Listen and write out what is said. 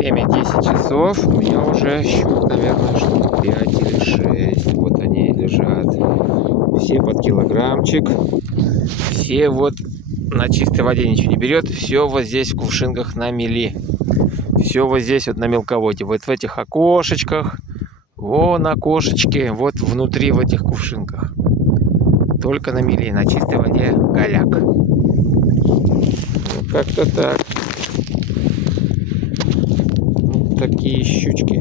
Время 10 часов. У меня уже щук, наверное, штук 5 или 6. Вот они лежат. Все под килограммчик. Все вот на чистой воде ничего не берет. Все вот здесь в кувшинках на мели. Все вот здесь вот на мелководье. Вот в этих окошечках. Вон окошечки. Вот внутри в этих кувшинках. Только на мели. На чистой воде голяк. Ну, как-то так. Вот такие щучки.